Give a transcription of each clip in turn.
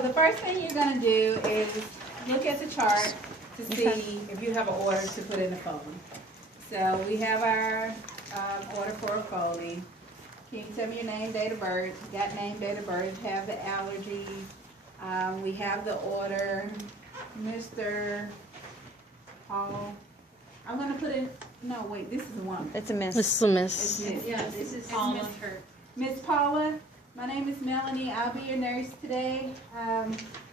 So the first thing you're going to do is look at the chart to see if you have an order to put in the Foley. So we have our order for a Foley. Can you tell me your name, date of birth? Got name, date of birth, have the allergy. We have the order, Mr. Paul. I'm going to put in, no, wait, this is a woman. It's a miss. It's a miss. It's miss. Yeah, this is Paula. Miss Paula, my name is Melanie. I'll be your nurse today.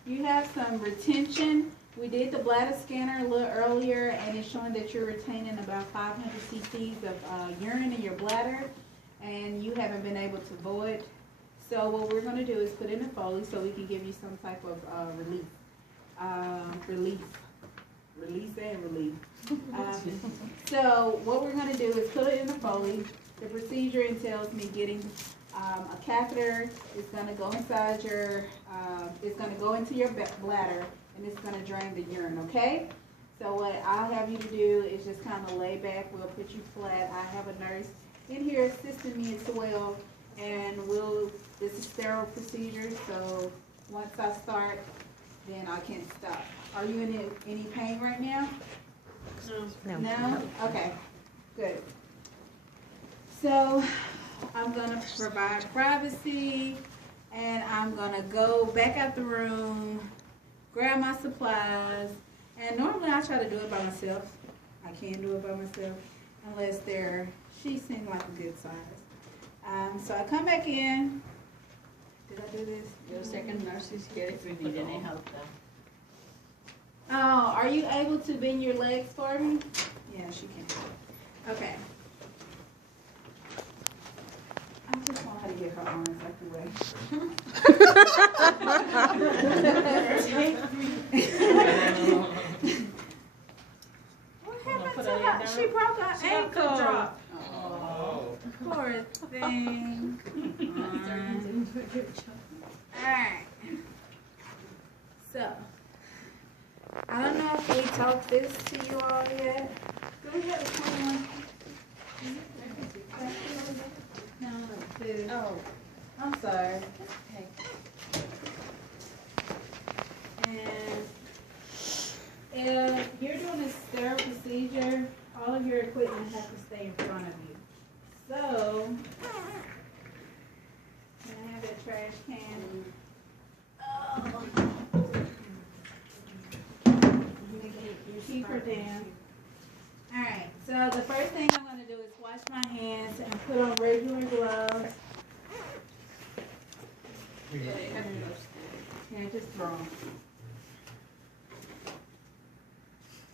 You have some retention. We did the bladder scanner a little earlier, and it's showing that you're retaining about 500 cc's of urine in your bladder, and you haven't been able to void. So what we're going to do is put in a Foley so we can give you some type of relief. Release and relief. So what we're going to do is put it in a Foley. The procedure entails me getting a catheter. It's going to go inside your, it's going to go into your bladder, and it's going to drain the urine, okay? So what I'll have you to do is just kind of lay back. We'll put you flat. I have a nurse in here assisting me as well, and this is a sterile procedure, so once I start, then I can't stop. Are you in any pain right now? No. No? Okay, good. So I'm going to provide privacy, and I'm going to go back out the room, grab my supplies, and normally I try to do it by myself. I can't do it by myself unless she seems like a good size. So I come back in. Did I do this? Your second nurse is here if you need any help though. Oh, are you able to bend your legs for me? Yeah, she can. Okay. I just want her to get her arms out the way. What happened to her? She broke her ankle. Oh, poor thing. Alright. So, I don't know if we talked this to you all yet. Do we have a 21? No, this. Oh, I'm sorry. okay. And if you're doing a sterile procedure, all of your equipment has to stay in front of you. So, can I have that trash can? Oh. You keep her down. Alright, so the first thing I'm going to do is wash my hands and put on regular gloves. Yeah, just throw them.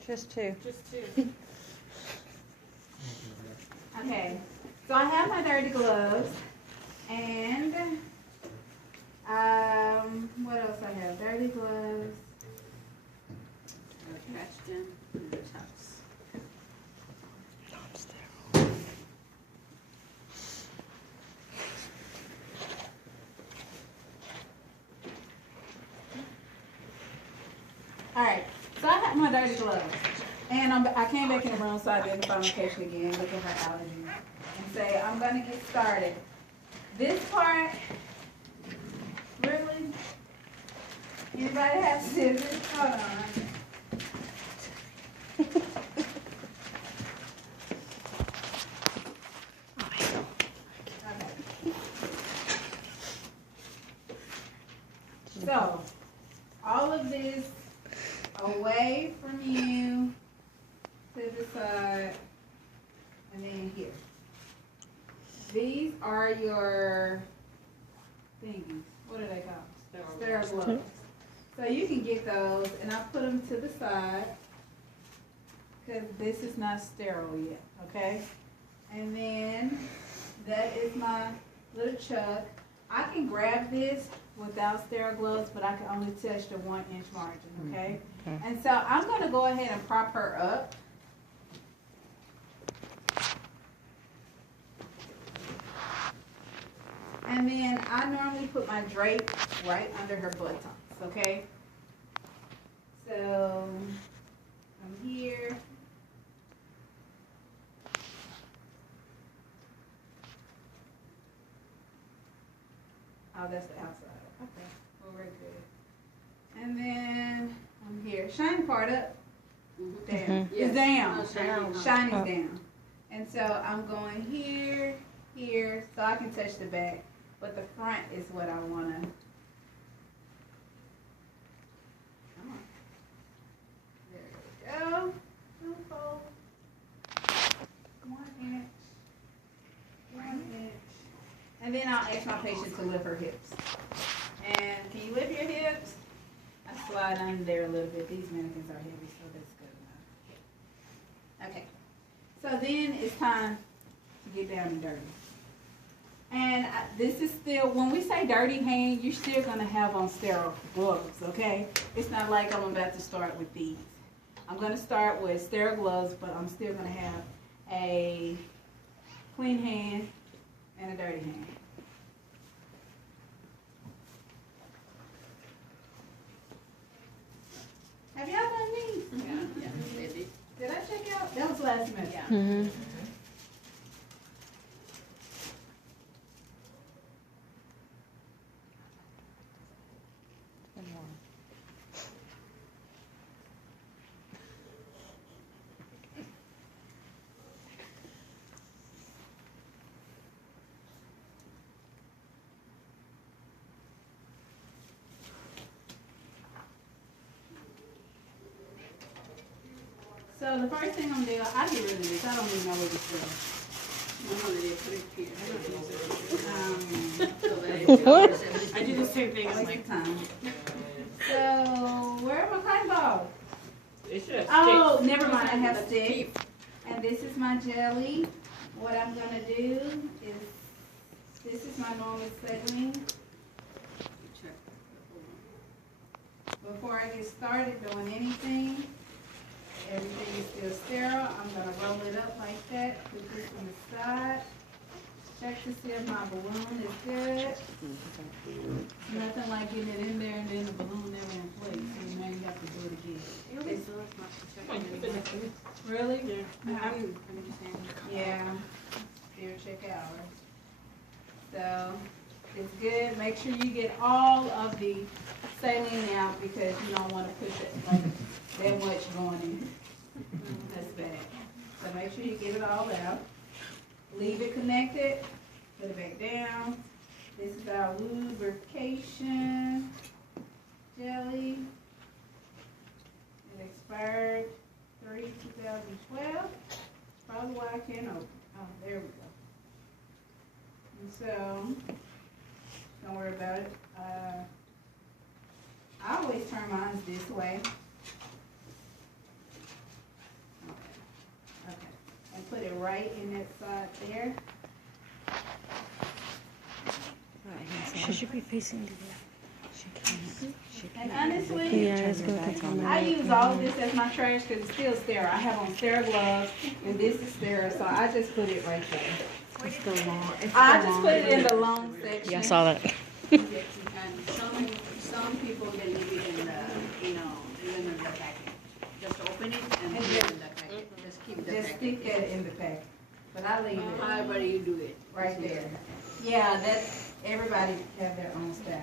Just two. Just two. Okay, so I have my dirty gloves, and what else I have? Dirty gloves. Trash bin and the tubs. All right, so I have my dirty gloves, and I came back in the room so I identify my patient again, look at her allergy, and say, I'm going to get started. This part, really? Anybody have scissors? Hold on. So, all of this away from you to the side, and then here. These are your thingies. What are they called? Sterile gloves. So you can get those, and I'll put them to the side because this is not sterile yet, okay? And then that is my little chuck. I can grab this without sterile gloves, but I can only touch the 1 inch margin, okay? And so I'm going to go ahead and prop her up. And then I normally put my drape right under her buttocks, okay? So I'm here. Oh, that's the outside. Okay, well, we're good. And then I'm here. Shine part up. Down. Yes. It's down. Oh, shine. Shine is down. And so I'm going here, here, so I can touch the back. But the front is what I want to. Come on. There we go. Fold. 1 inch. 1 inch. And then I'll ask my patient to lift her hips. And can you lift your hips? I slide under there a little bit. These mannequins are heavy, so that's good enough. Okay. So then it's time to get down and dirty. And this is still, when we say dirty hand, you're still going to have on sterile gloves, okay? It's not like I'm about to start with these. I'm going to start with sterile gloves, but I'm still going to have a clean hand and a dirty hand. Have y'all done these? Yeah, maybe. Did I check out? That was last minute. Yeah. Mm-hmm. So the first thing I'm doing, I get rid of this. I don't even know what this is. No, they put it here. I do the same thing. I'm Waste like, of time. So where are my cotton balls? it should have Oh, sticks. never mind. I have sticks. And this is my jelly. What I'm gonna do is, this is my normal saline. Before I get started doing anything, everything is still sterile. I'm gonna roll it up like that. Put this on the side. Check to see if my balloon is good. Nothing like getting it in there and then the balloon never in place. So now you have to do it again. Really? Yeah. I'm just saying. Yeah. Still check ours. So it's good. Make sure you get all of the saline out because you don't want to put that much going in. That's bad. So make sure you get it all out. Leave it connected. Put it back down. This is our lubrication jelly. It expired 3/2012. Probably why I can't open. Oh, there we go. And so, don't worry about it. I always turn mine this way. Okay. And put it right in that side there. She should be facing the left. She can't. And honestly, Yeah, let's go with the I use all of this as my trash because it's still sterile. I have on sterile gloves, and this is sterile, so I just put it right there. It's the long. I just put it in the long section. Yeah, I saw that. And some people, they leave it in the, even in the packet. Just open it and And leave it just- in the packet. Just keep the Just packet. stick that in the packet. But I leave it However you do it. right there. Yeah, that's, everybody have their own style.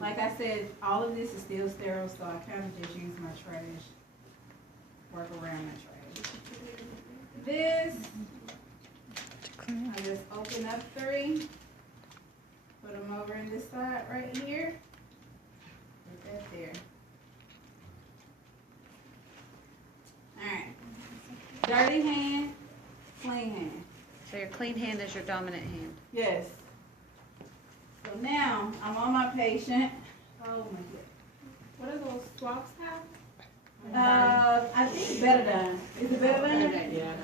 Like I said, all of this is still sterile, so I kind of just use my trash, work around my trash. This, I just open up 3, put them over in this side right here, put that there. Alright, dirty hand, clean hand. So your clean hand is your dominant hand. Yes. So now, I'm on my patient. Oh my God. What are those swabs have? I think better done. Is it better done? Yeah.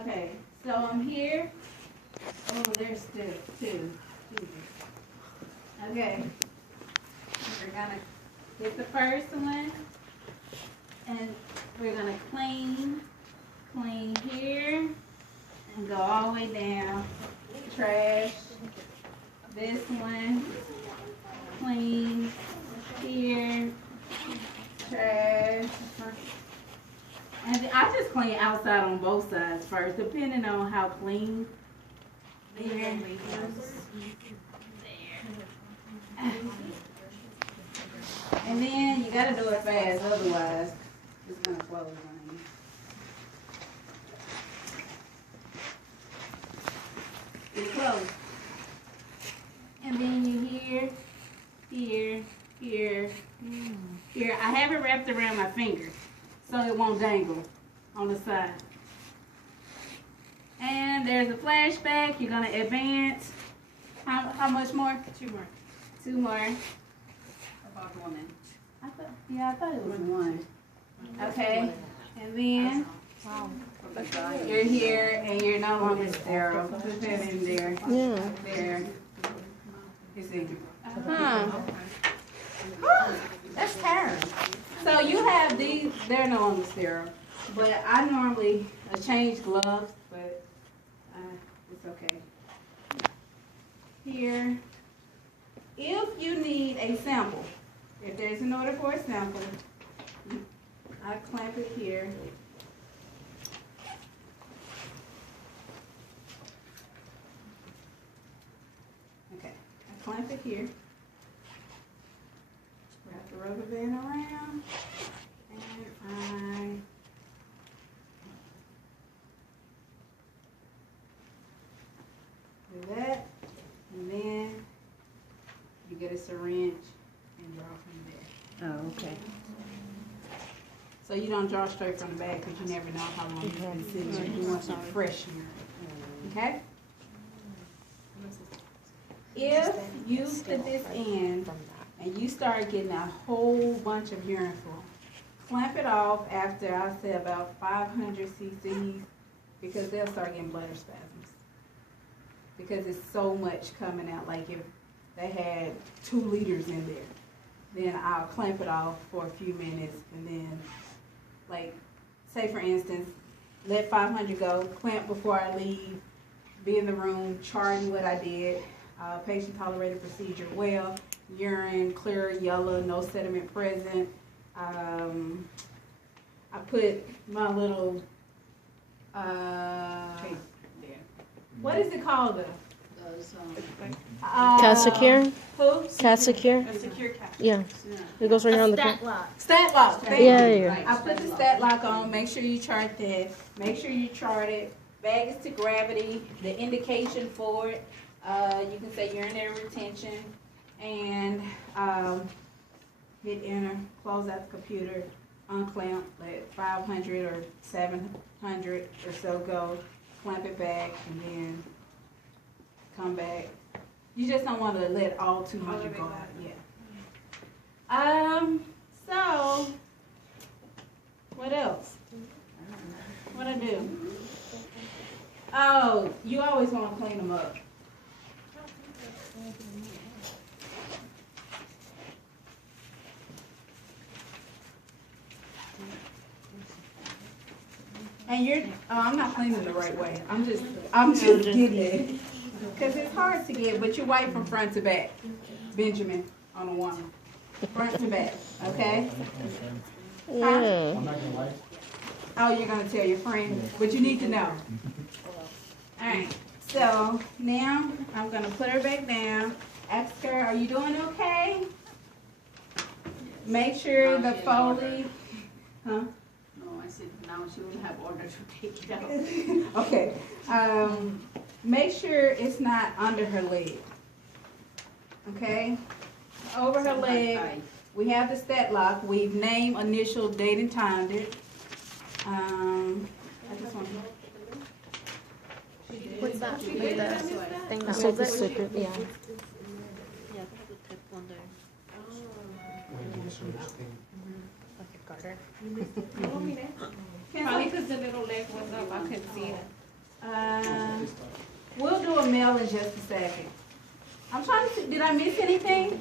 Okay, so I'm here. Oh, there's still 2. Okay. We're gonna get the first one. And we're gonna clean here. And go all the way down. Trash. This one. Clean. Here. Trash. And I just clean outside on both sides first, depending on how clean. There. And then you gotta do it fast, otherwise it's gonna close on you. It's closed. And then you here, here. I have it wrapped around my finger so it won't dangle on the side. And there's a flashback. You're gonna advance. How much more? 2 more. 2 more. About 1 inch. I thought it was 1. Okay. And then you're here and you're no longer sterile. Put that in there. Yeah. There. It's in. That's terrible. So you have these, they're no longer sterile. But I normally change gloves, but it's okay. Here, if you need a sample, if there's an order for a sample, I clamp it here. Okay, I clamp it here. Wrap the rubber band around, and do that, and then you get a syringe and draw from there. Oh, okay. So you don't draw straight from the bag because you never know how long you've been sitting there. You want some fresh urine. Okay? If you put this in and you start getting a whole bunch of urine flow, clamp it off after I say about 500 cc's because they'll start getting bladder spasms. Because it's so much coming out. Like if they had 2 liters in there, then I'll clamp it off for a few minutes and then, like, say for instance, let 500 go, clamp before I leave, be in the room, charting what I did, patient tolerated procedure well, urine clear, yellow, no sediment present. I put my little, what is it called? Those, Cath Secure? Who? Cath Secure? A secure cash. Yeah. It goes right around the pen. Stat lock. Thank Yeah, you. yeah. I put the stat lock on. Make sure you chart that. Make sure you chart it. Bag is to gravity. The indication for it. You can say urinary retention, and hit enter. Close out the computer. Unclamp. Let 500 or 700 or so go. Clamp it back, and then come back. You just don't want to let all 200 go out. Yeah. So, what else? What I do? Oh, you always want to clean them up. And you're, I'm not cleaning the right way. I'm just getting it. Because it's hard to get, but you wipe from front to back. Benjamin on a woman. Front to back, okay? Yeah. Oh, you're going to tell your friend, but you need to know. All right, so now I'm going to put her back down. Ask her, are you doing okay? Make sure the Foley, huh? no, I said now she will have order to take it out. Okay. Make sure it's not under her leg. Okay? Over her leg, we have the stat lock. We've named, initial, date, and timed it. I just want to. What's that? Like the thing that It's like holds the it? sticker, yeah. Like a garter. Probably because the little leg was up, I couldn't see it. We'll do a mail in just a second. I'm trying to see, did I miss anything?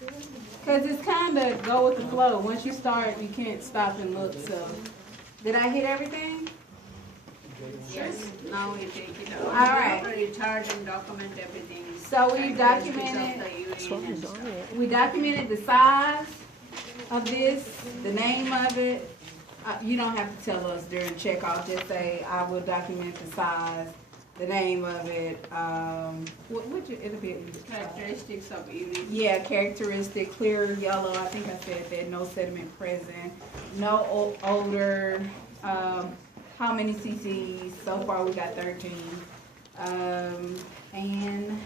Because it's kind of go with the flow. Once you start, you can't stop and look. So, did I hit everything? Yes, now we take it out. All right. Already charged and document everything. So we documented, we documented the size of this, the name of it. You don't have to tell us during checkoff. Just say, I will document the size. the name of it. What would you? It'll be Characteristics of evening. yeah, characteristic, clear yellow. I think I said that. No sediment present. No odor. How many cc's? So far we got 13. And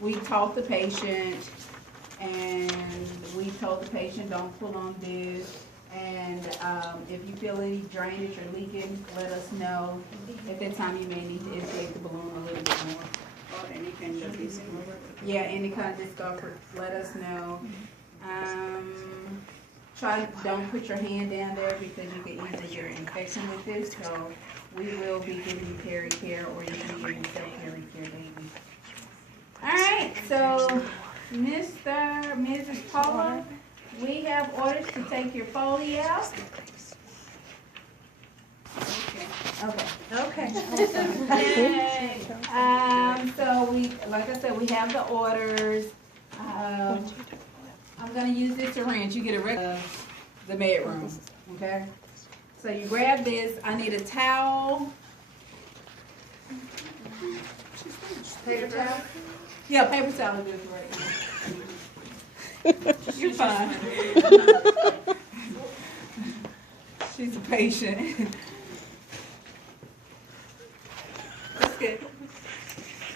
we taught the patient, and we told the patient don't pull on this. And if you feel any drainage or leaking, let us know. At that time, you may need to inflate the balloon a little bit more. Or any kind of discomfort. Yeah, any kind of discomfort, let us know. Don't put your hand down there because you can easily get an infection with this. So we will be giving you peri-care, or you can give yourself peri-care, baby. All right, so Mrs. Paula, we have orders to take your Foley out. Okay. So we, like I said, we have the orders. I'm gonna use this syringe. You get a regular, the med room, okay? So you grab this. I need a towel. Paper towel? Yeah, paper towel is good right now. You're fine. She's a patient. That's good.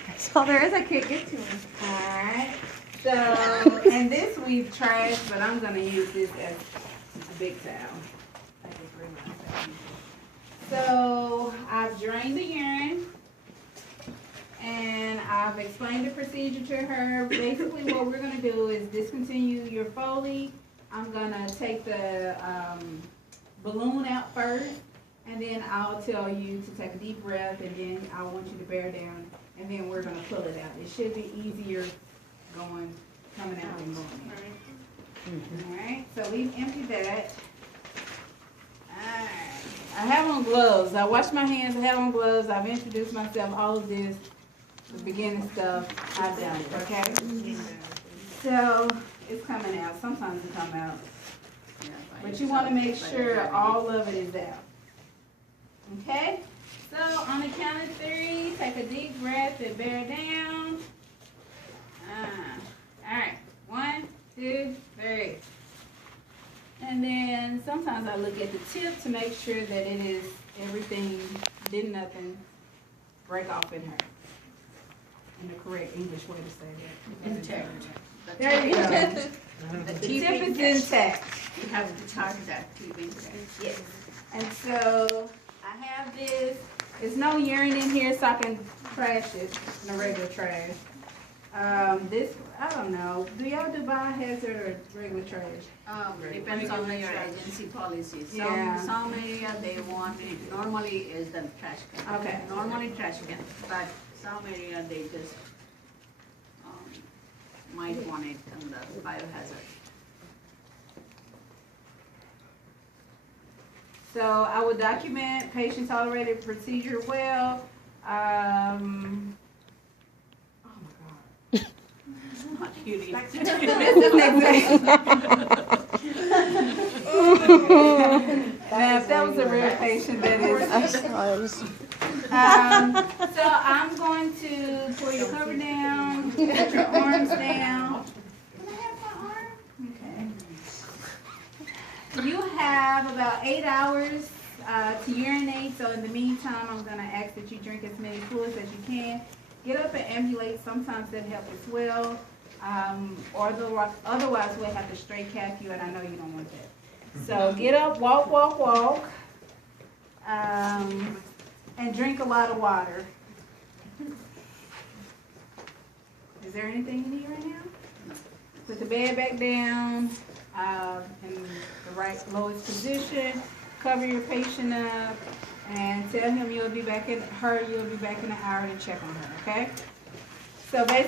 That's all there is. I can't get to him. Alright. So, and this we've trashed, but I'm gonna use this as a big towel. I just realized that. So, I've drained the urine. And I've explained the procedure to her. Basically what we're gonna do is discontinue your Foley. I'm gonna take the balloon out first, and then I'll tell you to take a deep breath, and then I want you to bear down, and then we're gonna pull it out. It should be easier coming out than going in. Alright, so we've emptied that. Alright, I have on gloves. I washed my hands, I have on gloves, I've introduced myself, all of this. The beginning stuff, I've done it, okay? So, it's coming out. Sometimes it come out. But you want to make sure all of it is out. Okay? So, on the count of 3, take a deep breath and bear down. Alright. 1, 2, 3. And then, sometimes I look at the tip to make sure that it is everything, didn't nothing break off in her. In the correct English way to say that. Intact. There you go. The tip is intact. You have to charge that tip intact. Yes. And so I have this. There's no urine in here, so I can trash it in the regular trash. This, I don't know. Do y'all do biohazard or regular trash? Depends on your agency policy. Yeah. Some area they want it, normally is the trash can. Okay. Normally trash can, but some area they just might want it on the biohazard. So I will document patient tolerated procedure well. Oh my God. Not curious. This is now, if that was a real patient, that is. So I'm going to pull your cover down, put your arms down. Can I have my arm? Okay. You have about 8 hours to urinate, so in the meantime, I'm going to ask that you drink as many fluids as you can. Get up and ambulate. Sometimes that helps as well. Or otherwise, we'll have to straight cap you, and I know you don't want that. So get up, walk, walk, walk. And drink a lot of water. Is there anything you need right now? Put the bed back down in the right lowest position. Cover your patient up and tell him you'll be back in an hour to check on her, okay? So basically